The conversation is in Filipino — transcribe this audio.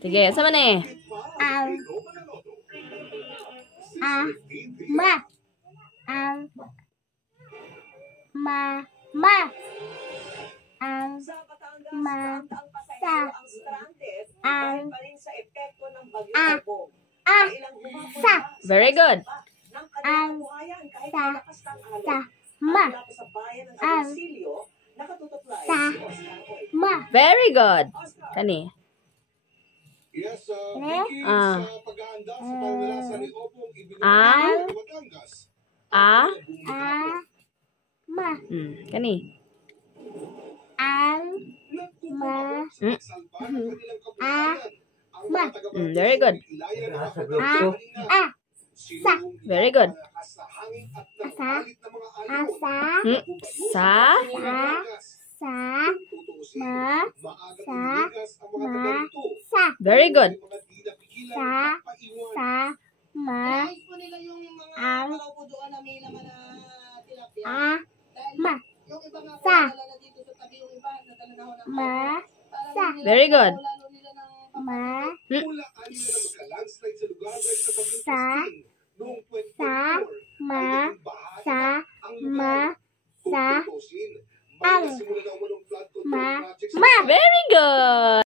Sige, sama na eh. Ma. Ma. Sa. Very good. Ma. Very good. Kani. Yes, Vicky, Ah. sa pag-aanda sa pamilasa ni Opong Ang. ibinigay sa Batangas. Ma. Kani. Ma. Ma. Very good. Sa. Very good. Sa. Sa. Sa. Very good. Ma. Ma. Sa. Ma. Sa. Very good. Ma. Mula ay nagka-landslide sa lugar dahil sa Sa. noong Sa. Ma.